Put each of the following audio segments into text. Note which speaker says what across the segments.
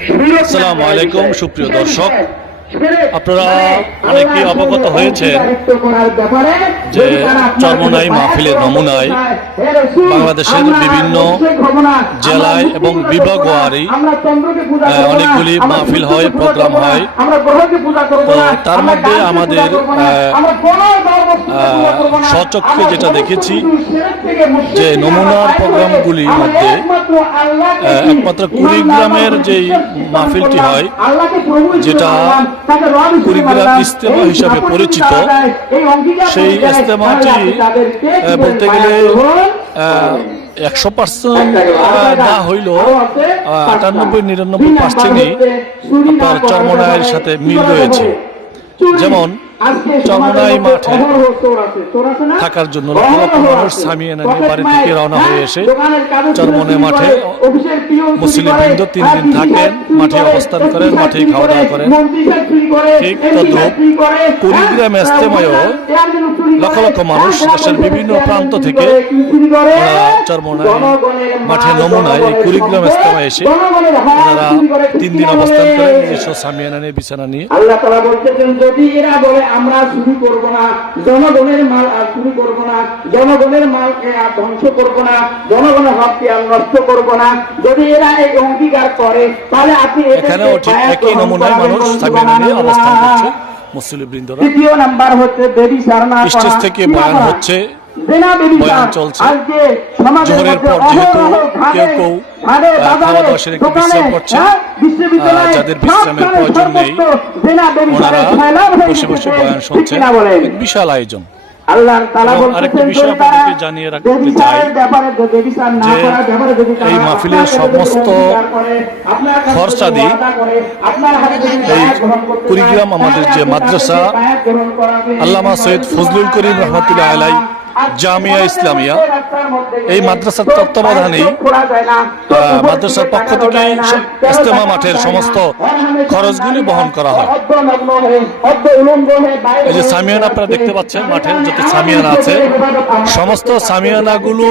Speaker 1: আসসালামু আলাইকুম সুপ্রিয় দর্শক। আপনারা অনেকে অবগত হয়েছেন যে চরমনাই মাহফিলের নমুনায় বাংলাদেশের বিভিন্ন জেলায় এবং বিভাগ ওয়ারি অনেকগুলি মাহফিল হয় প্রোগ্রাম হয়। তো তার মধ্যে আমাদের স্বচক্ষে যেটা দেখেছি যে নমুনার প্রোগ্রামগুলির মধ্যে একমাত্র কুড়িগ্রামের যেই মাহফিলটি হয় যেটা কুড়িগ্রাম ইস্তেমা হিসাবে পরিচিত সেই ইস্তেমাটি বলতে গেলে একশো পার্সেন্ট না হইলেও আটানব্বই নিরানব্বই পার্সেন্টই আপনার চরমনায়ের সাথে মিল রয়েছে। যেমন চরমনাই মাঠে থাকার জন্য লক্ষ মানুষ সামিয়ানা নিয়ে বাড়ি থেকে রওনা হয়ে এসে চরমনে মাঠে মুসলিমবৃন্দ তিন দিন থাকেন মাঠে অবস্থান করেন মাঠেই খাওয়া দাওয়া করেন। ঠিক তদ্রুপ কুড়িগ্রাম ইস্তেমায়ও লক্ষ লক্ষ মানুষ দেশের বিভিন্ন প্রান্ত থেকে চরমনায় মাঠে নমুনায় এই কুড়িগ্রাম ইস্তেমায় এসে ওনারা তিন দিন অবস্থান করেন নিজস্ব সামিয়ানা নিয়ে বিছানা নিয়ে।
Speaker 2: আল্লাহ বলতেছেন যদি এরা বলে আমরা চুরি করব না জনগণের মাল আর চুরি করব না জনগণের মালকে আর ধ্বংস করব না জনগণের হককে আর নষ্ট করব না। যদি এরা এই অঙ্গীকার করে তাহলে আপনি
Speaker 1: অবস্থান করছে মুসলিমবৃন্দরা
Speaker 2: তৃতীয় নাম্বার হচ্ছে দেবী সারনা
Speaker 1: থেকে বয়ান হচ্ছে বয়ান চলছে। জোহরের পর যেহেতু কেউ কেউ, খাওয়া দাওয়া সেরে একটু বিশ্রাম করছে, যাদের বিশ্রামের প্রয়োজন নেই, ওনারা বসে বসে বয়ান শুনছেন বিশাল আয়োজন আরেকটি বিষয় আপনাদেরকে জানিয়ে রাখতে চাই
Speaker 2: যে
Speaker 1: এই মাহফিলের সমস্ত খরচাদি এই কুড়িগ্রাম আমাদের যে মাদ্রাসা। আল্লামা সৈয়দ ফজলুল করিম রহমতুল্লাহ আলাই জামিয়া ইসলামিয়া। এই মাদ্রাসার তত্ত্বাবধানেই মাদ্রাসার পক্ষ থেকে ইস্তেমা মাঠের সমস্ত খরচগুলি বহন করা হয়। এই যে সামিয়ানা আপনারা দেখতে পাচ্ছেন মাঠের যত সামিয়ানা আছে সমস্ত সামিয়ানাগুলো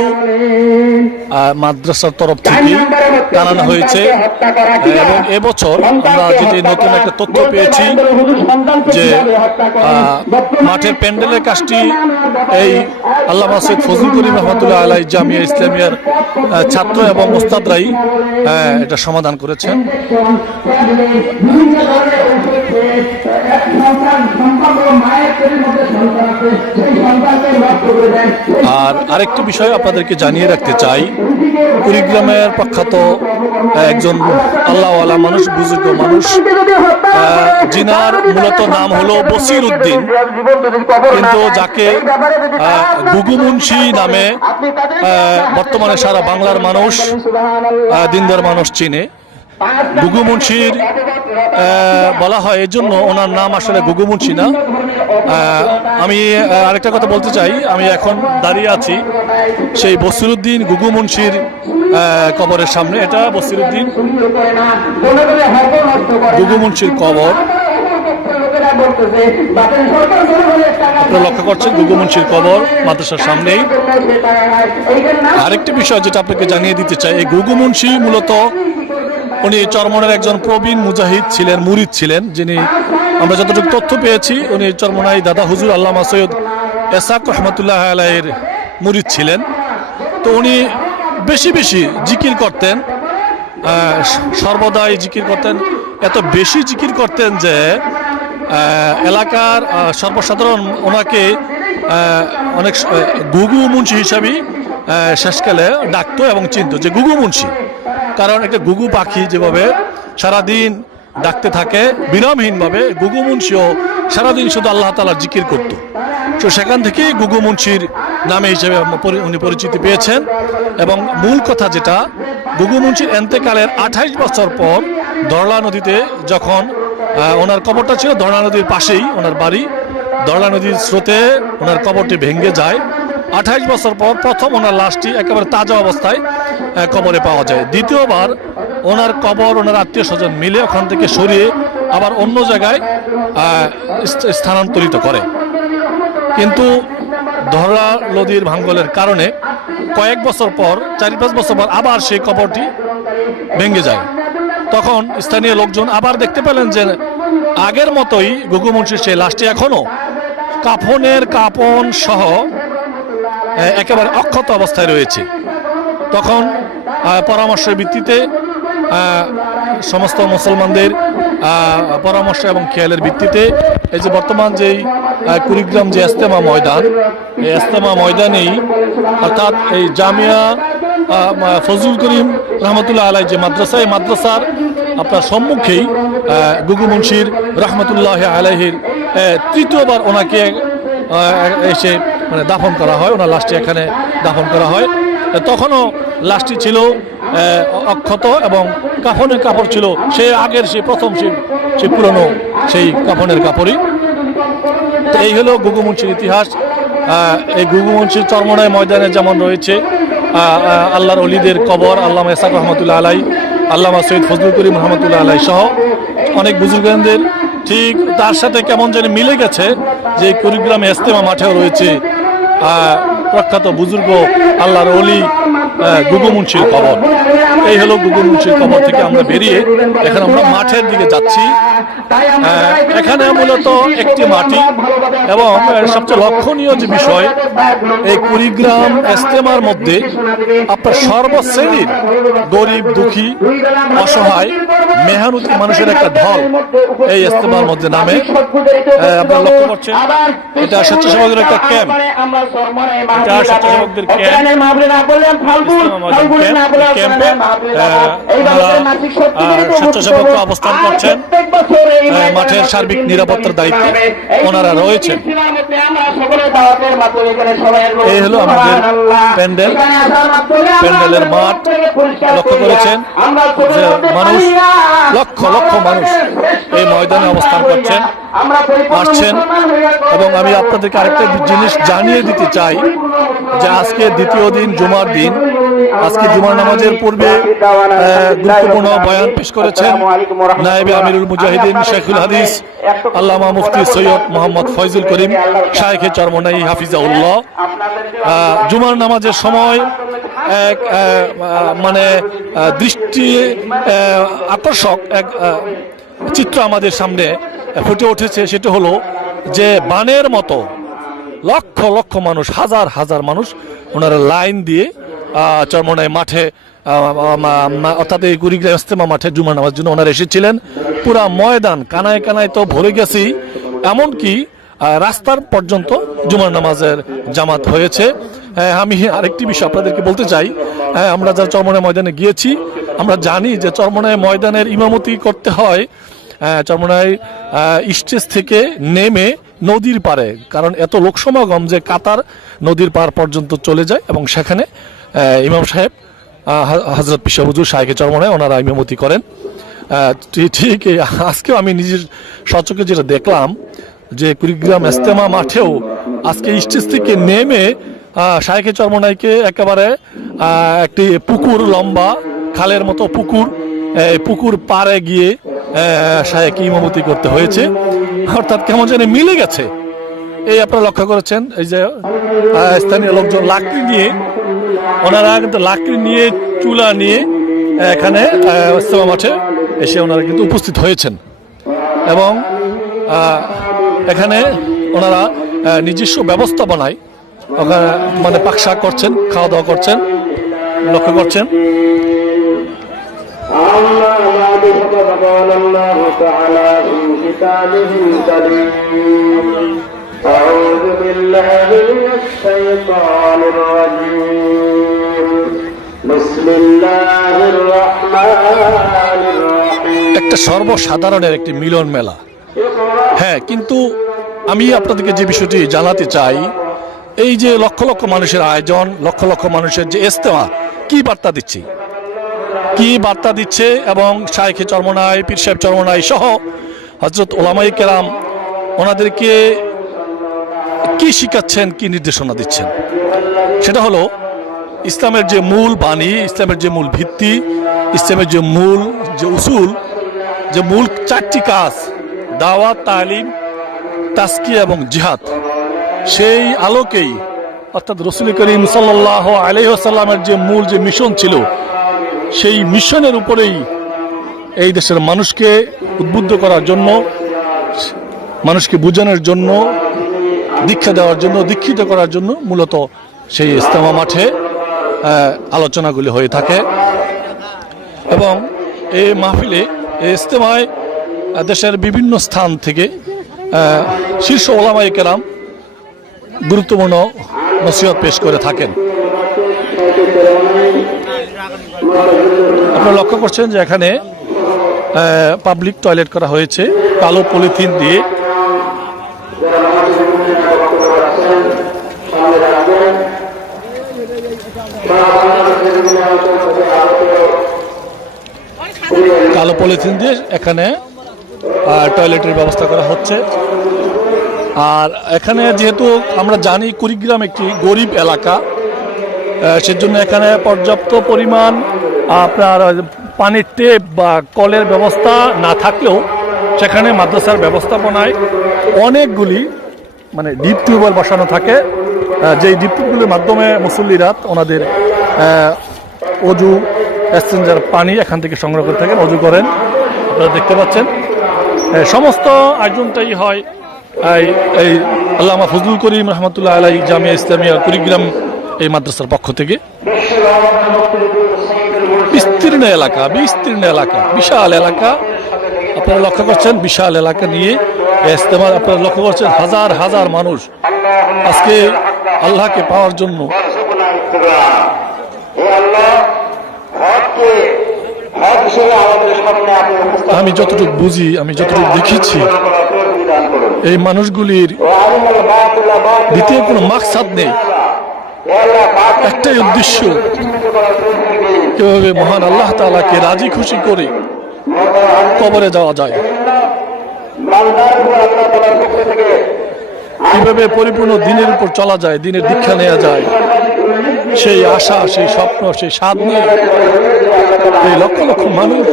Speaker 1: মাদ্রাসার তরফ থেকে টানানো হয়েছে। এবং এবছর আমরা যেটি নতুন একটা তথ্য পেয়েছি যে মাঠের প্যান্ডেলের কাজটি এই আল্লাহ সৈয়দ ফজল করিম রহমতুল্লাহ আলাই জামিয়া ইসলামিয়ার ছাত্র এবং ওস্তাদরাই এটা সমাধান করেছেন। আর আরেকটি বিষয় আপনাদেরকে জানিয়ে রাখতে চাই কুড়িগ্রামের প্রখ্যাত একজন আল্লাহওয়ালা মানুষ বুজুর্গ মানুষ জিনার মূলত নাম হলো বসির উদ্দিন। কিন্তু যাকে গুগু মুন্সি নামে বর্তমানে সারা বাংলার মানুষ দিনদার মানুষ চিনে। গুগু মুন্সির বলা হয় এর জন্য ওনার নাম আসলে গুগু মুন্সি না আমি আরেকটা কথা বলতে চাই। আমি এখন দাঁড়িয়ে আছি সেই বসিরুদ্দিন গুগু মুন্সির কবরের সামনে। এটা বসিরুদ্দিন গুগু মুন্সির কবর লক্ষ্য করছেন গুগু মুন্সির কবর মাদ্রাসার সামনেই। আরেকটি বিষয় যেটা আপনাকে জানিয়ে দিতে চাই, এই গুগু মুন্সি মূলত উনি চরমনের একজন প্রবীণ মুজাহিদ ছিলেন, মুরিদ ছিলেন, যিনি আমরা যতটুকু তথ্য পেয়েছি, উনি চরমনাই দাদা হুজুর আল্লামা সৈয়দ এসাক রহমতুল্লাহ আলাইয়ের মুরিদ ছিলেন। তো উনি বেশি বেশি জিকির করতেন সর্বদাই জিকির করতেন, এত বেশি জিকির করতেন যে এলাকার সর্বসাধারণ ওনাকে অনেক গুগু মুন্সি হিসাবেই শেষকালে ডাকতো এবং চিনতো যে গুগু মুন্সি। কারণ একটা গুগু পাখি যেভাবে সারাদিন ডাকতে থাকে বিরামহীনভাবে গুগু মুন্সিও সারাদিন শুধু আল্লাহ তালার জিকির করতো। তো সেখান থেকেই গুগু মুন্সির নামে হিসেবে উনি পরিচিতি পেয়েছেন এবং মূল কথা যেটা, গুগু মুন্সির এন্তেকালের আঠাইশ বছর পর ধরলা নদীতে যখন ওনার কবরটা ছিল ধরলা নদীর পাশেই, ওনার বাড়ি ধরলা নদীর স্রোতে ওনার কবরটি ভেঙে যায়। আঠাইশ বছর পর প্রথম ওনার লাশটি একেবারে তাজা অবস্থায় কবরে পাওয়া যায়। দ্বিতীয়বার ওনার কবর, ওনার আত্মীয় স্বজন মিলে ওখান থেকে সরিয়ে আবার অন্য জায়গায় স্থানান্তরিত করে। কিন্তু ধরা নদীর ভাঙ্গলের কারণে কয়েক বছর পর, চারি পাঁচ বছর পর আবার সেই কবরটি ভেঙে যায়। তখন স্থানীয় লোকজন আবার দেখতে পেলেন যে আগের মতোই গুগু মুন্সির সেই লাশটি এখনও কাফনের কাপন সহ একেবারে অক্ষত অবস্থায় রয়েছে। তখন পরামর্শের ভিত্তিতে সমস্ত মুসলমানদের পরামর্শ এবং খেয়ালের ভিত্তিতে এই যে বর্তমান যেই কুড়িগ্রাম যে এস্তেমা ময়দান এই এস্তেমা ময়দানেই অর্থাৎ এই জামিয়া ফজলুল করিম রহমতুল্লাহ আলাই যে মাদ্রাসা এই মাদ্রাসার আপনার সম্মুখেই গুগু মুন্সির রহমতুল্লাহ আলাইহির আহ, তৃতীয়বার ওনাকে এসে মানে দাফন করা হয়, ওনার লাশটি এখানে দাফন করা হয়। তখনও লাশটি ছিল অক্ষত এবং কাফনের কাপড় ছিল, সে আগের সে প্রথম সে সে পুরনো সেই কাফনের কাপড়ই। তো এই হলো গুগু মুন্সির ইতিহাস এই গুগু মুন্সির চরমনায় ময়দানে যেমন রয়েছে আল্লাহর অলিদের কবর, আল্লামা এসাক রহমতুল্লাহ আলাই, আল্লামা সৈয়দ ফজলুল করিম রহমতুল্লাহ আলাই সহ অনেক বুজুর্গদের ঠিক তার সাথে কেমন যেন মিলে গেছে যে কুড়িগ্রামে এস্তেমা মাঠেও রয়েছে প্রখ্যাত বুজুর্গ আল্লাহর অলি গুগু মুন্সির কবর এই হলো গুগু মুন্সির কবর থেকে আমরা বেরিয়ে এখন আমরা মাঠের দিকে যাচ্ছি। এখানে মূলত একটি মাটি এবং সবচেয়ে লক্ষণীয় যে বিষয়, এই কুড়িগ্রাম এস্তেমার মধ্যে আপনার সর্বশ্রেণীর গরিব, দুঃখী, অসহায়, মেহনতি মানুষের একটা ঢল এই ইস্তেমার মধ্যে নামে। আপনারা লক্ষ্য করছেন, এটা স্বেচ্ছাসেবকদের একটা ক্যাম্প। এটা স্বেচ্ছাসেবকদের ক্যাম্পে। স্বেচ্ছাসেবক অবস্থান করছেন মাঠের সার্বিক নিরাপত্তার দায়িত্বে ওনারা রয়েছেন। এই হলো আমাদের প্যান্ডেল। প্যান্ডেলের মাঠ লক্ষ্য করেছেন যে মানুষ লক্ষ লক্ষ মানুষ এই ময়দানে অবস্থান করছেন আসছেন এবং আমি আপনাদেরকে আরেকটা জিনিস জানিয়ে দিতে চাই যে আজকে দ্বিতীয় দিন জুমার দিন আজকে জুমার নামাজের পূর্বে গুরুত্বপূর্ণ বয়ান পেশ করেছেন নায়েবে আমিরুল মুজাহিদিন শেখুল হাদিস আল্লামা মুফতি সৈয়দ মোহাম্মদ ফয়জুল করিম শাহেখে চরমনাই হাফিজাউল্লাহ আহ, জুমার নামাজের সময় এক মানে দৃষ্টি আকর্ষক এক চিত্র আমাদের সামনে ফুটে উঠেছে সেটা হলো যে বানের মতো লক্ষ লক্ষ মানুষ হাজার হাজার মানুষ ওনারা লাইন দিয়ে চরমনায় মাঠে অর্থাৎ এই কুড়িগ্রাম ইস্তেমা মাঠে জুমা নামাজ জন্য ওনারা এসেছিলেন। পুরা ময়দান কানায় কানায় তো ভরে গেছি। এমনকি রাস্তার পর্যন্ত জুমার নামাজের জামাত হয়েছে। হ্যাঁ, আমি আরেকটি বিষয় আপনাদেরকে বলতে চাই। হ্যাঁ, আমরা যারা চরমনায় ময়দানে গিয়েছি আমরা জানি যে চরমনায় ময়দানের ইমামতি করতে হয়। আহ, চরমনায় স্টেজ থেকে নেমে নদীর পারে কারণ এত লোক সমাগম যে কাতার নদীর পার পর্যন্ত চলে যায় এবং সেখানে ইমাম সাহেব হজরত পিসাবুজুর শাহেকে চরমনায় ওনারা ইমামতি করেন। ঠিক- আজকেও আমি নিজের সচকে যেটা দেখলাম, যে কুড়িগ্রাম এস্তেমা মাঠেও আজকে স্টেজ থেকে নেমে শাহেকে চরমনাইকে একেবারে একটি পুকুর লম্বা, খালের মতো পুকুর পুকুর পাড়ে গিয়ে শাহেক ইমামতি করতে হয়েছে। অর্থাৎ কেমন যেন মিলে গেছে। এই আপনারা লক্ষ্য করেছেন, এই যে স্থানীয় লোকজন লাকড়ি নিয়ে ওনারা কিন্তু লাকড়ি নিয়ে চুলা নিয়ে এখানে আহ, ইস্তেমা মাঠে এসে ওনারা কিন্তু উপস্থিত হয়েছেন এবং আহ, এখানে ওনারা আহ, নিজস্ব ব্যবস্থাপনায় ওখানে মানে পাকশাক করছেন খাওয়া দাওয়া করছেন লক্ষ্য করছেন
Speaker 2: أما بعد فقد قال الله تعالى في كتابه الكريم أعوذ بالله من الشيطان الرجيم
Speaker 1: একটা সর্বসাধারণের একটি মিলন মেলা। হ্যাঁ কিন্তু আমি আপনাদেরকে যে বিষয়টি জানাতে চাই, এই যে লক্ষ লক্ষ মানুষের আয়োজন, লক্ষ লক্ষ মানুষের যে ইস্তেমা, কি বার্তা দিচ্ছি? কি বার্তা দিচ্ছে? এবং শাইখে চরমনায় পীর সাহেব চরমনায় সহ হজরত ওলামাই কেরাম, ওনাদেরকে কি শিখাচ্ছেন, কি নির্দেশনা দিচ্ছেন? সেটা হলো ইসলামের যে মূল বাণী, ইসলামের যে মূল ভিত্তি, ইসলামের যে মূল, যে উসুল, যে মূল চারটি কাজ, দাওয়াত, তালিম তাস্কি এবং জিহাদ, সেই আলোকেই অর্থাৎ রসুল করিম সাল্লাহ আলহ্লামের যে মূল যে মিশন ছিল, সেই মিশনের উপরেই এই দেশের মানুষকে উদ্বুদ্ধ করার জন্য, মানুষকে বোঝানোর জন্য, দীক্ষা দেওয়ার জন্য, দীক্ষিত করার জন্য মূলত সেই ইস্তেমা মাঠে আলোচনাগুলি হয়ে থাকে। এবং এই মাহফিলে এই ইস্তেমায় দেশের বিভিন্ন স্থান থেকে শীর্ষ ওলামাই কেরাম গুরুত্বপূর্ণ নসিহত পেশ করে থাকেন। আপনারা লক্ষ্য করছেন যে এখানে পাবলিক টয়লেট করা হয়েছে, কালো পলিথিন দিয়ে। কালো পলিথিন দিয়ে এখানে টয়লেটের ব্যবস্থা করা হচ্ছে। আর এখানে যেহেতু আমরা জানি কুড়িগ্রাম একটি গরিব এলাকা সেজন্য এখানে পর্যাপ্ত পরিমাণ, আপনার, পানির টেপ বা কলের ব্যবস্থা না থাকলেও সেখানে মাদ্রাসার ব্যবস্থাপনায় অনেকগুলি মানে ডিপ টিউবওয়েল বসানো থাকে। যেই ডিপ টিউবগুলির মাধ্যমে মুসল্লিরা ওনাদের অজু এক্সচেঞ্জার পানি এখান থেকে সংগ্রহ করে থাকেন, অজু করেন। আপনারা দেখতে পাচ্ছেন সমস্ত আয়োজনটাই হয়, এই আল্লামা ফজলুল করিম রহমতুল্লাহ আলাই জামিয়া ইসলামিয়া কুড়িগ্রাম এই মাদ্রাসার পক্ষ থেকে। বিস্তীর্ণ এলাকা বিস্তীর্ণ এলাকা, বিশাল এলাকা। আপনারা লক্ষ্য করছেন, বিশাল এলাকা নিয়ে এই ইস্তেমা আপনারা লক্ষ্য করছেন হাজার হাজার মানুষ। আজকে আল্লাহকে পাওয়ার জন্য। আমি যতটুকু বুঝি, আমি যতটুকু দেখেছি, এই মানুষগুলির দ্বিতীয় কোনো মাকসাদ নেই। একটাই উদ্দেশ্য, কীভাবে মহান আল্লাহ তাআলাকে রাজি খুশি করে কবরে যাওয়া যায়। কীভাবে পরিপূর্ণ দিনের উপর চলা যায়, দিনের দীক্ষা নেওয়া যায়, সেই আশা, সেই স্বপ্ন, সেই স্বাদ নিয়ে এই লক্ষ লক্ষ মানুষ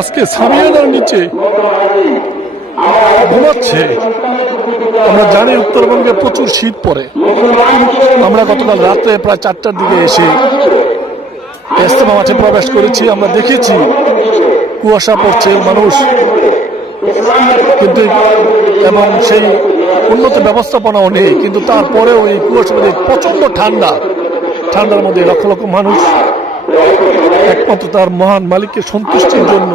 Speaker 1: আজকে সামিয়ানার নিচে ঘুমাচ্ছে। আমরা জানি উত্তরবঙ্গে প্রচুর শীত পড়ে। আমরা গতকাল রাত্রে প্রায় চারটার দিকে এসে ইস্তেমা মাঠে প্রবেশ করেছি। আমরা দেখেছি, কুয়াশা পড়ছে, মানুষ কিন্তু এবং সেই উন্নত ব্যবস্থাপনাও নেই, কিন্তু তারপরেও এই কুয়াশার মধ্যে প্রচণ্ড ঠান্ডা, ঠান্ডার মধ্যে লক্ষ লক্ষ মানুষ একমাত্র তার মহান মালিককে সন্তুষ্টির জন্য,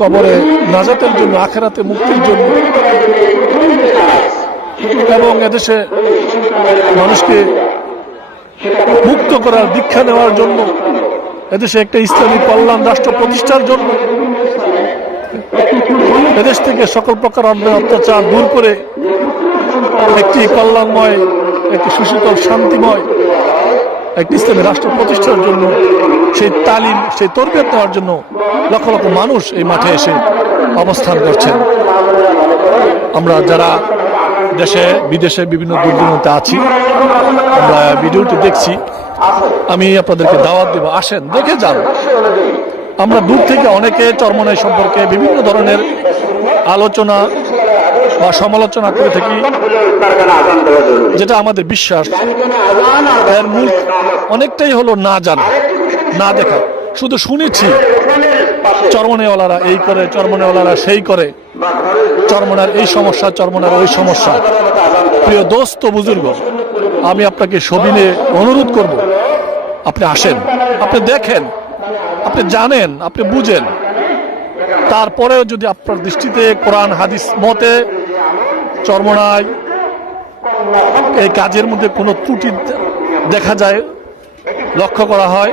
Speaker 1: কবরে নাজাতের জন্য, আখেরাতে মুক্তির জন্য, এবং এদেশে মানুষকে মুক্ত করার দীক্ষা নেওয়ার জন্য, এদেশে একটা ইসলামী কল্যাণ রাষ্ট্র প্রতিষ্ঠার জন্য এদেশ থেকে সকল প্রকার অন্যায়, অত্যাচার দূর করে একটি কল্যাণময়, একটি সুশীতল, শান্তিময়, একটি ইসলামী রাষ্ট্র প্রতিষ্ঠার জন্য, সেই তালিম, সেই তরবিয়ত নেওয়ার জন্য লক্ষ লক্ষ মানুষ এই মাঠে এসে অবস্থান করছেন। আমরা যারা দেশে, বিদেশে বিভিন্ন দুর্দিনতে আছি, আমরা ভিডিওটি দেখছি। আমি আপনাদেরকে দাওয়াত দেব। আসেন, দেখে যান। আমরা দূর থেকে অনেকে চরমনাই সম্পর্কে বিভিন্ন ধরনের আলোচনা বা সমালোচনা করে থাকি, যেটা আমাদের বিশ্বাস। এর মূল অনেকটাই হলো না জানা, না দেখা। শুধু শুনেছি চরমনেওয়ালারা এই করে চরমনেওয়ালারা সেই করে। চরমনার এই সমস্যা, চরমনার ওই সমস্যা। প্রিয় দোস্ত, বুজুর্গ, আমি আপনাকে সবিনে অনুরোধ করব, আপনি আসেন, আপনি দেখেন আপনি জানেন, আপনি বুঝেন। তারপরেও যদি আপনার দৃষ্টিতে কোরআন, হাদিস মতে চর্মনায় এই কাজের মধ্যে কোনো ত্রুটি দেখা যায়, লক্ষ্য করা হয়,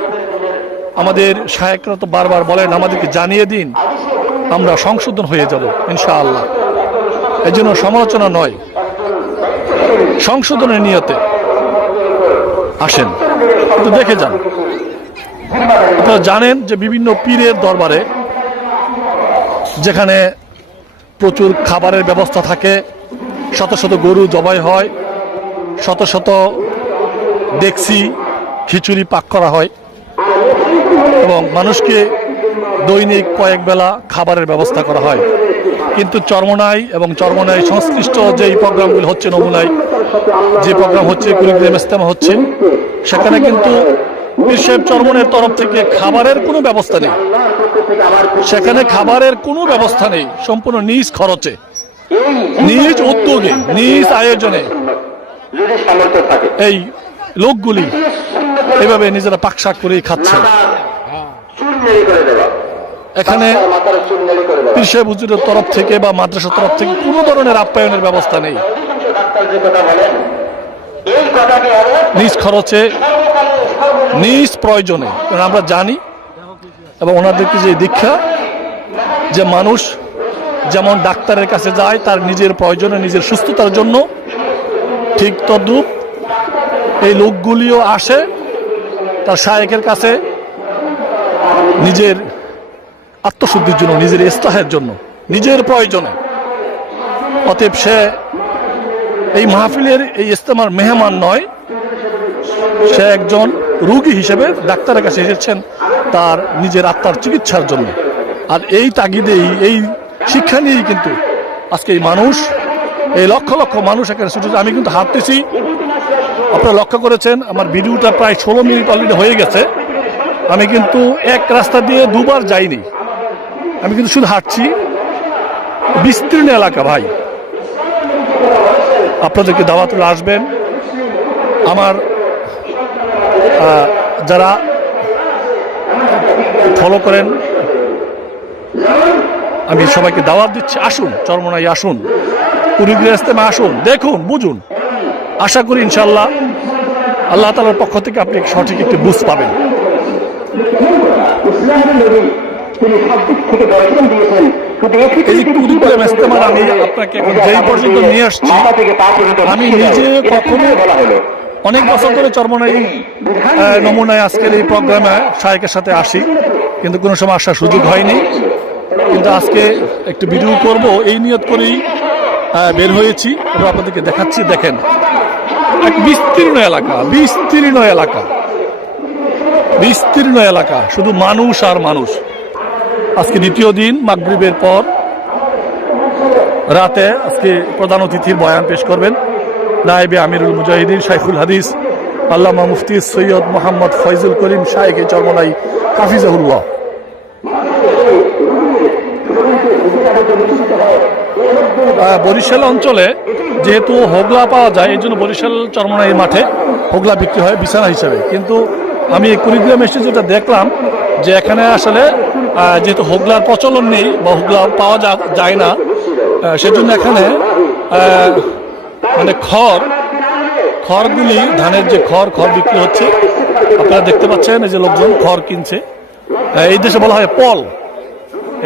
Speaker 1: আমাদের সাহেকরা তো বারবার বলেন, আমাদেরকে জানিয়ে দিন, আমরা সংশোধন হয়ে যাব, ইনশাআল্লাহ। এই জন্য সমালোচনা নয়, সংশোধনের নিয়তে আসেন। দেখে যান। আপনারা জানেন যে বিভিন্ন পীরের দরবারে যেখানে প্রচুর খাবারের ব্যবস্থা থাকে, শত শত গরু জবাই হয়, শত শত ডেক্সি, খিচুড়ি পাক করা হয় এবং মানুষকে দৈনিক কয়েক বেলা খাবারের ব্যবস্থা করা হয়। কিন্তু চর্মনাই এবং চর্মনাই সংশ্লিষ্ট যেই প্রোগ্রামগুলো হচ্ছে, নমুনায় যে প্রোগ্রাম হচ্ছে, কুড়িগ্রাম ইস্তেমা হচ্ছে, সেখানে কিন্তু সাহেব চরমনের তরফ থেকে খাবারের কোনো ব্যবস্থা নেই। সেখানে খাবারের কোনো ব্যবস্থা নেই, সম্পূর্ণ নিজ খরচে, নিজ উদ্যোগে, নিজ আয়োজনে। এই লোকগুলি এভাবে নিজেরা পাকশাক করেই খাচ্ছে। এখানে সাহেব হুজুরের তরফ থেকে বা মাদ্রাসার তরফ থেকে কোনো ধরনের আপ্যায়নের ব্যবস্থা নেই। নিজ খরচে নিজ প্রয়োজনে। কারণ আমরা জানি এবং ওনাদেরকে যে দীক্ষা, যে মানুষ যেমন ডাক্তারের কাছে যায়, তার নিজের প্রয়োজনে, নিজের সুস্থতার জন্য ঠিক তদ্রূপ এই লোকগুলিও আসে তার শায়েকের কাছে নিজের আত্মশুদ্ধির জন্য, নিজের ইস্তাহের জন্য, নিজের প্রয়োজনে। অতএব সে এই মাহফিলের এই ইস্তেমার মেহমান নয়, সে একজন রোগী হিসেবে ডাক্তারের কাছে এসেছেন তার নিজের আত্মার চিকিৎসার জন্য। আর এই তাগিদেই, এই শিক্ষা নিয়েই কিন্তু আজকে এই মানুষ, এই লক্ষ লক্ষ মানুষ এখানে ছুটে আমি কিন্তু হাঁটতেছি। আপনারা লক্ষ্য করেছেন, আমার ভিডিওটা প্রায় ষোলো মিনিট অলরেডি হয়ে গেছে। আমি কিন্তু এক রাস্তা দিয়ে দুবার যাইনি। আমি কিন্তু শুধু হাঁটছি। বিস্তীর্ণ এলাকা ভাই। আপনাদেরকে দাওয়াত আসবেন। আমার যারা ফলো করেন, আমি সবাইকে দাওয়াত দিচ্ছি। আসুন, চরমনাই আসুন। কুড়িগ্রাম ইস্তেমা আসুন। দেখুন, বুঝুন। আশা করি ইনশাল্লাহ আল্লাহ তালার পক্ষ থেকে আপনি সঠিক একটি বুঝ পাবেন। আমি আপনাকে যেই পর্যন্ত নিয়ে আসছি, আমি নিজে কখনো অনেক বছর ধরে চরমনাই নমুনায় আজকের এই প্রোগ্রামে শায়েকের সাথে আসি, কিন্তু কোনো সময় আসার সুযোগ হয়নি। কিন্তু আজকে একটু ভিডিও করব, এই নিয়ত করেই বের হয়েছি এবং আপনাদেরকে দেখাচ্ছি, দেখেন। এক বিস্তীর্ণ এলাকা বিস্তীর্ণ এলাকা। বিস্তীর্ণ এলাকা, শুধু মানুষ আর মানুষ। আজকে দ্বিতীয় দিন, মাগরিবের পর। রাতে আজকে প্রধান অতিথির বয়ান পেশ করবেন। নায়েবে আমিরুল মুজাহিদিন শাইখুল হাদিস, আল্লামা মুফতি সৈয়দ মোহাম্মদ ফয়জুল করিম শাহেখ চরমনাই কাফিজাহুল্লাহ বরিশাল অঞ্চলে যেহেতু হোগলা পাওয়া যায়, এই জন্য বরিশাল চরমনাই মাঠে হোগলা বিক্রি হয় বিছানা হিসেবে। কিন্তু আমি কুড়িগ্রাম এসে যেটা দেখলাম যে এখানে আসলে যেহেতু হোগলার প্রচলন নেই বা হোগলা পাওয়া যায় না সেজন্য এখানে মানে খড়, খড়গুলি, ধানের যে খড় খড় বিক্রি হচ্ছে। আপনারা দেখতে পাচ্ছেন এই যে লোকজন খড় কিনছে। এই দেশে বলা হয় পল।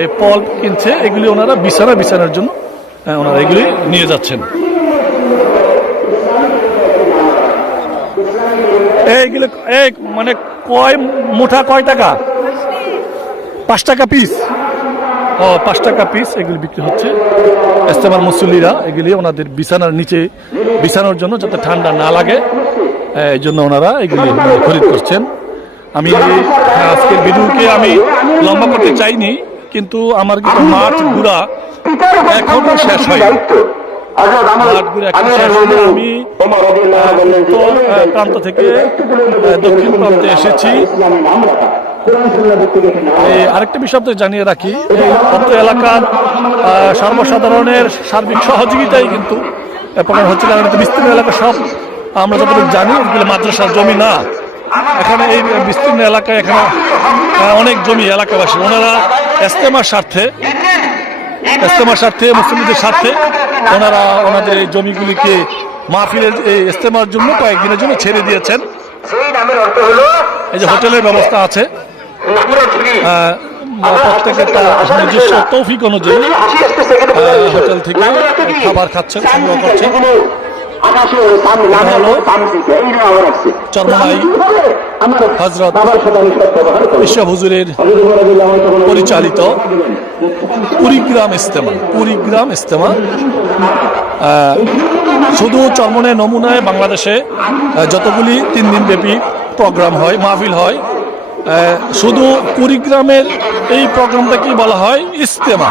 Speaker 1: এই পল কিনছে, এগুলি ওনারা বিছানা বিছানার জন্য ওনারা এগুলি নিয়ে যাচ্ছেন। এইগুলো এই মানে কয় মুঠা কয় টাকা? পাঁচ টাকা পিস পাঁচ টাকা পিস এগুলি বিক্রি হচ্ছে। ইস্তেমার মুসল্লিরা এগুলি ওনাদের বিছানার নিচে বিছানোর জন্য যাতে ঠান্ডা না লাগে। এই জন্য ওনারা এগুলি খরিদ করছেন। আমি হ্যাঁ, আজকের ভিডিওকে আমি লম্বা করতে চাইনি কিন্তু আমার কিন্তু মাঠ ঘুরা এখনও শেষ হয়নি।
Speaker 3: মুমিনিন
Speaker 1: আমি প্রান্ত থেকে দক্ষিণ প্রান্তে এসেছি। আরেকটা বিষয় আপনাদের জানিয়ে রাখি অত্র এলাকার সর্বসাধারণের সার্বিক সহযোগিতাই কিন্তু এ প্রকার হচ্ছে কারণ বিস্তীর্ণ এলাকা সব আমরা যতটুকু জানি এগুলো মাদ্রাসার জমি না। এখানে এই বিস্তীর্ণ এলাকায় এখানে অনেক জমি এলাকাবাসী। ওনারা এস্তেমার স্বার্থে এস্তেমার স্বার্থে মুসলিমদের স্বার্থে ওনারা ওনাদের এই জমিগুলিকে মাহফিলের এই ইস্তেমার জন্য কয়েকদিনের জন্য ছেড়ে দিয়েছেন। এই যে হোটেলের ব্যবস্থা আছে প্রত্যেকের নিজস্ব তৌফিক অনুযায়ী হোটেল থেকে খাবার খাচ্ছেন সংগ্রহ করছেন। হজরত বিশ্ব হুজুরের পরিচালিত কুড়িগ্রাম ইস্তেমা কুড়িগ্রাম ইস্তেমা শুধু চরমনে নমুনায় বাংলাদেশে যতগুলি তিন দিন ব্যাপী প্রোগ্রাম হয় মাহফিল হয় শুধু কুড়িগ্রামের এই প্রোগ্রামটাকেই বলা হয়? ইস্তেমা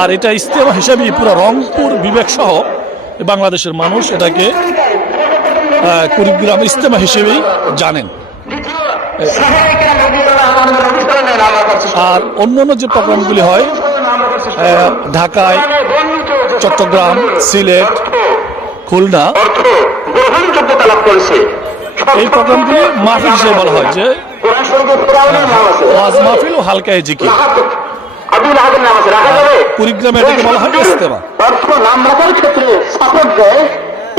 Speaker 1: আর এটা ইস্তেমা হিসেবেই পুরো রংপুর বিবেক সহ বাংলাদেশের মানুষ এটাকে কুড়িগ্রাম ইস্তেমা হিসেবেই জানেন। আর অন্য অন্য যে প্রোগ্রামগুলি হয় ঢাকায় চট্টগ্রাম সিলেট খুলনা এই প্রোগ্রামগুলি মাঠ হিসেবে বলা হয় যে ওয়াজ মাহফিল ও হালকা জিকির
Speaker 3: আব্দুল আহাদের নাম আছে রাখা যাবে?
Speaker 1: কুড়িগ্রামে এটাকে বলা হয় ইস্তেমা।
Speaker 3: অর্থ নাম রাখার ক্ষেত্রে সাপোর্ট দেয়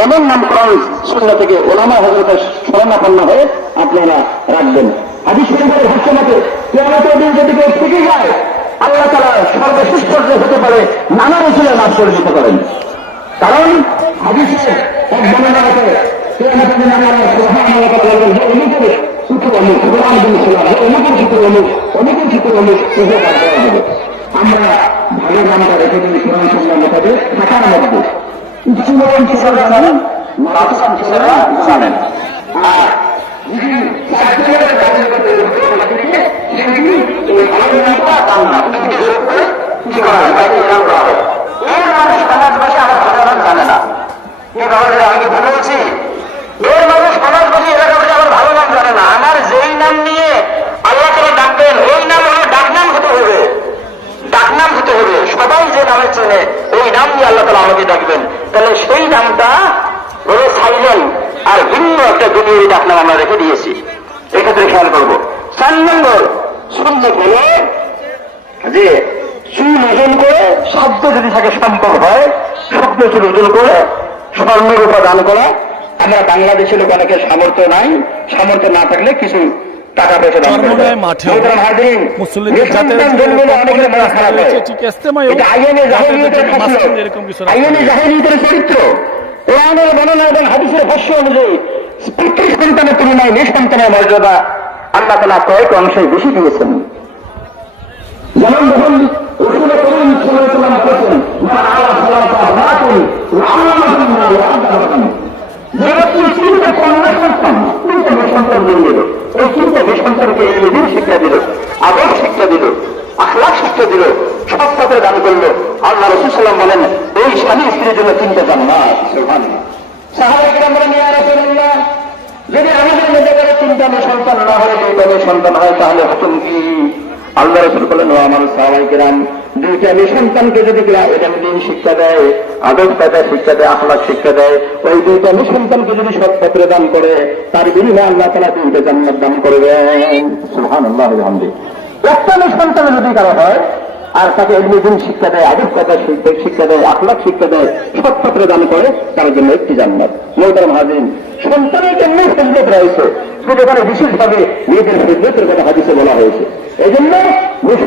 Speaker 3: এমন নামকরণ শূন্য থেকে ওলামা হজরতের স্মরণাপন্ন হয়ে আপনারা রাখবেন। হাদিস শরীফের ভাষ্য মতে কেয়ামতের দিন যদি কেউ থেকে যায় আল্লাহ তালা সর্বশ্রেষ্ঠ যে হতে পারে নানা রসুলের মাফ করে দিতে পারেন। কারণ হাদিসের এক বর্ণনা আছে কেয়ামতের দিন আল্লাহ সুবহানাহু ওয়া তাআলা বলবেন হে অমুকের শুক্র অমুক কোরআন দিন অমুকের আমরা তাকে নাম করা হয় এর মানুষ সমাজ ভাষা আমার ভালো নাম জানে না কি কারণে আমি ভুলে বলছি এর মানুষ সমাজ ভাষী এলাকা ভাষা আমার ভালো নাম জানে না আমার যেই নাম নিয়ে আল্লাহ তারা ডাকবেন ওই নাম আমার ডাকনাম হতে হবে ডাকনাম হতে হবে সবাই যে নামে চেনে ওই নাম দিয়ে আল্লাহ তালা আমাকে ডাকবেন তাহলে সেই নামটা হলো সাইলেন্ট আর ভিন্ন একটা দুনিয়ার ডাকনাম আমরা রেখে দিয়েছি এক্ষেত্রে খেয়াল করব চার নম্বর শূন্য হলো যে চুল ওজন করে শব্দ যদি থাকে সম্ভব হয় শব্দ চুল ওজন করে স্বর্ণের উপাদান করা আমরা বাংলাদেশের লোক অনেকের সামর্থ্য নাই সামর্থ্য না থাকলে কিছু টাকা পয়সা দান করবে।
Speaker 1: মাঠেও মুসল্লিদের যাতে
Speaker 3: নিঃসন্তান জন্মলে অনেকের খারাপ।
Speaker 1: ঠিক ইস্তেমায়ও
Speaker 3: এটা আইএনএ
Speaker 1: যাতে
Speaker 3: জাহিলিয়াতের
Speaker 1: দেখবেন
Speaker 3: ফসল।
Speaker 1: মাঝখানে এরকম কিছু রাখা
Speaker 3: আইএনএ চরিত্র কোরআনের বর্ণনা এবং হাদিসের ভাষ্য অনুযায়ী প্রত্যেক সন্তানের তুলনায় নিঃসন্তানের মর্যাদা আল্লাহ তালা কয়েক অংশে বেশি দিয়েছেন যেমন যখন রসুল করিম সাল্লাল্লাহু বলেছেন মা আলা সালাতা রাতুন শিক্ষা দিল আদর শিক্ষা দিল আখলাখ শিক্ষা দিল যদি আমাদের চিন্তা নিয়ে সন্তান না হয় দুইটা সন্তান হয় তাহলে হুকুম কি আল্লাহ রসুল বলেন আমার সাহাবাই কিরাম দুইটা মেয়ে সন্তানকে যদি এটা দিন শিক্ষা দেয়, আদব কায়দা শিক্ষা দেয়, আখলাখ শিক্ষা দেয়, ওই দুইটা মেয়ে সন্তানকে যদি সৎ পত্রে দান করে, তার বিনিময়ে আল্লাহ তালা দুইটা জান্নাত দান আল্লাহ হামদি একটা মেয়ে সন্তান যদি কারও হয়, আর তাকে এমনি দিন শিক্ষা দেয়, আদব কথা শিক্ষা দেয় আখলাখ শিক্ষা দেয় সৎপত্র দান করে, তার জন্য একটি জান্নাত। নৌতার মহাদিন সন্তানের জন্য ফেজলত রয়েছে। শুধু এখানে বিশেষভাবে নিজেদের ফেজলতের কথা হাদিসে বলা হয়েছে। এই জন্য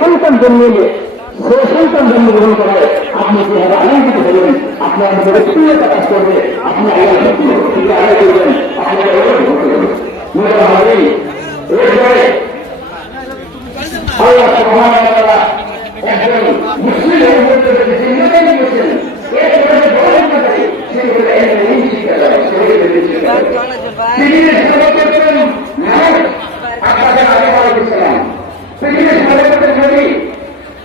Speaker 3: সন্তান জন্মিয়ে সে সন্তান জন্মগ্রহণ করে, আপনি যেভাবে আনন্দিত হবেন আপনি আমাদের শূন্যতা কাজ করবে। আপনি আল্লাহ আদায় করবেন আপনি নৌতার মহাদিন এরপরে আল্লাহ সুবহানাহু ওয়া তাআলা একজন মুসলিমের মধ্যে যদি দিয়েছেন এরপরে বলেন না তাকে সে বলে এই শিক্ষা দেয় সে বলে এই শিক্ষা দেয় পৃথিবীর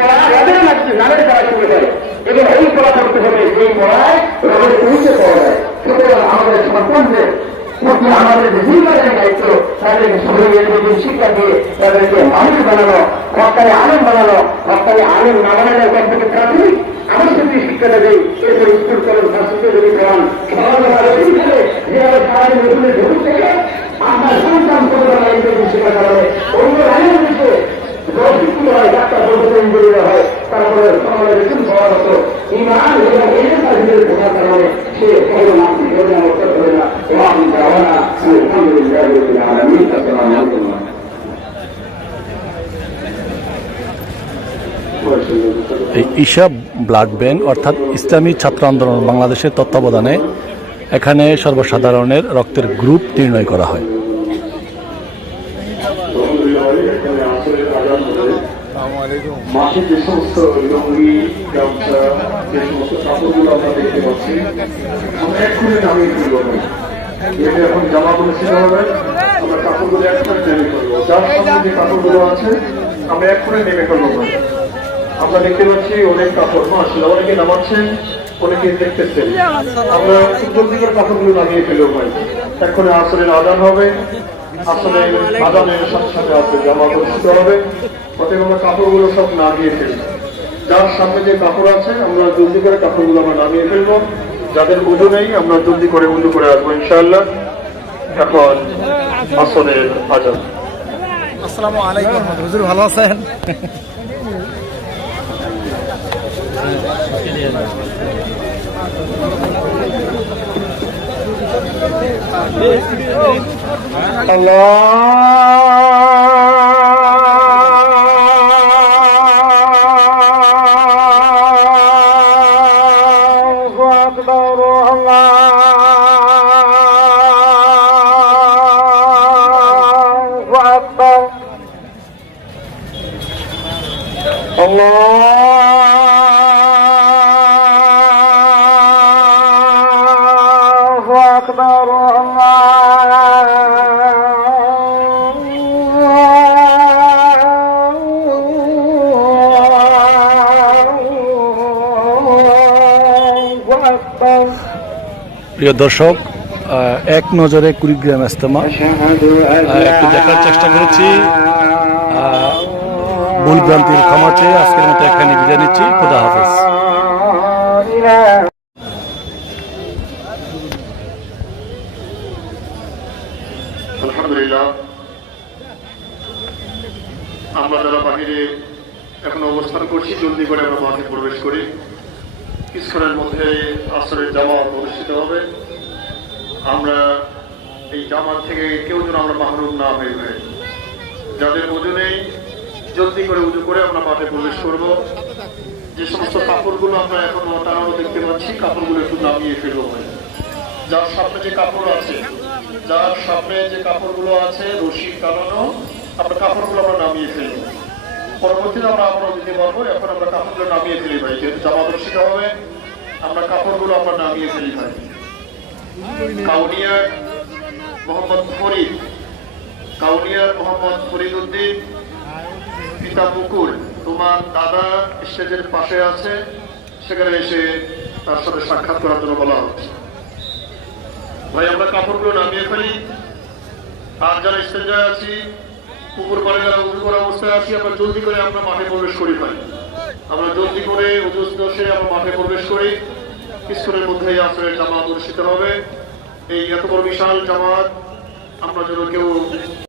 Speaker 3: পড়া রবের নামে নামের দ্বারা শুরু হয় এবং ওই পড়া করতে হবে যেই পড়ায় রবের পৌঁছে পাওয়া যায়। সুতরাং আমাদের সন্তানদের প্রতি আমাদের যে দায়িত্ব, তাদেরকে শরীরের প্রতি শিক্ষা দিয়ে তাদেরকে মানুষ বানানো, সরকারি আলেম বানানো, সরকারি আলেম না বানানো ওখান থেকে প্রাথমিক আমার যদি শিক্ষাটা দেয় এরপর স্কুল, কলেজ ভার্সিটি যদি পড়ান যেভাবে সারাদিন নতুনের ঢুকুর থেকে আপনার সন্তান ছোটবেলা ইন্টারভিউ শেখার কারণে অন্য লাইনের
Speaker 1: ঈশা ব্লাড ব্যাংক অর্থাৎ ইসলামী ছাত্র আন্দোলন বাংলাদেশের তত্ত্বাবধানে এখানে সর্বসাধারণের রক্তের গ্রুপ নির্ণয় করা হয়
Speaker 4: আলহামদুলিল্লাহ এখানে আসলে আজান হবে মাঠে যে সমস্ত লুঙ্গি গামছা যে সমস্ত কাপড়গুলো আমরা দেখতে পাচ্ছি, আমরা এক্ষুনি নামিয়ে ফেলব না। এটা এখন জামা অনুষ্ঠিত হবে, আমরা কাপড়গুলো এক্ষুনি নেমে ফেলব যার সামনে যে কাপড়গুলো আছে, আমরা এক্ষুনি নেমে ফেলব না। আমরা দেখতে পাচ্ছি অনেক কাপড় আসলে অনেকে নামাচ্ছেন, অনেকে দেখতেছেন আমরা উত্তর জলদি করে কাপড়গুলো নামিয়ে ফেলব ভাই এক্ষুনি আসলের আদান হবে আসলে আদানের সাথে সাথে আসলে জামা অনুষ্ঠিত হবে। অতএব আমরা কাপড়গুলো সব নামিয়ে ফেলব। যার সামনে যে কাপড় আছে আমরা জলদি করে কাপড়গুলো আমরা নামিয়ে ফেলব। যাদের উজু নেই আমরা জলদি করে উজু করে আসব ইনশাআল্লাহ। এখন আসলের আজান।
Speaker 5: আসসালামু আলাইকুম। হুজুর ভালো আছেন? আল্লাহ।
Speaker 1: প্রিয় দর্শক এক নজরে কুড়িগ্রাম ইস্তেমা একটু দেখার চেষ্টা করেছি। মূল ভুলভ্রান্তির ক্ষমা চেয়ে আজকের মতো এখানে বিদায় নিচ্ছি। খুদা হাফেজ
Speaker 4: আলহামদুলিল্লাহ আমরা যারা বাহিরে এখন অবস্থান করছি জলদি করে আমরা মাঠে প্রবেশ করি কিছুক্ষণের মধ্যে আসরের জামাত অনুষ্ঠিত হবে আমরা এই জামাত থেকে কেউ যেন আমরা মাহরুম না হয়ে যায় যাদের উজু নেই জলদি করে উজু করে আমরা মাঠে প্রবেশ করব যে সমস্ত কাপড়গুলো আমরা এখন টানানো দেখতে পাচ্ছি, কাপড়গুলো একটু নামিয়ে ফেলব যার সামনে যে কাপড় আছে, যার সামনে যে কাপড়গুলো আছে, রশি টানানো, আমরা কাপড়গুলো আমরা নামিয়ে ফেলব। পরবর্তীতে আমরা আবারও দিতে পারব, এখন আমরা কাপড়গুলো নামিয়ে ফেলি ভাই, যেহেতু জামা দর্শিত হবে, আমরা কাপড়গুলো আমরা নামিয়ে ফেলি ভাই। কাউনিয়ার মোহাম্মদ ফরিদ, কাউনিয়ার মোহাম্মদ ফরিদ উদ্দিন, পিতা মুকুল, তোমার দাদা স্টেজের পাশে আছে সেখানে এসে তার সাথে সাক্ষাৎ করার জন্য বলা হচ্ছে। ভাই, আমরা কাপড়গুলো নামিয়ে ফেলি। আর যারা স্টেজে আছি পুকুর পাড়ে যারা উজু করা অবস্থায় আছি, আমরা জলদি করে আমরা মাঠে প্রবেশ করি ভাই। আমরা জলদি করে উজু দোষে আমরা মাঠে প্রবেশ করি। কিছুক্ষণের মধ্যেই আসলে জামাত অনুষ্ঠিত হবে। এই এত বড় বিশাল জামাত, আমরা যেন কেউ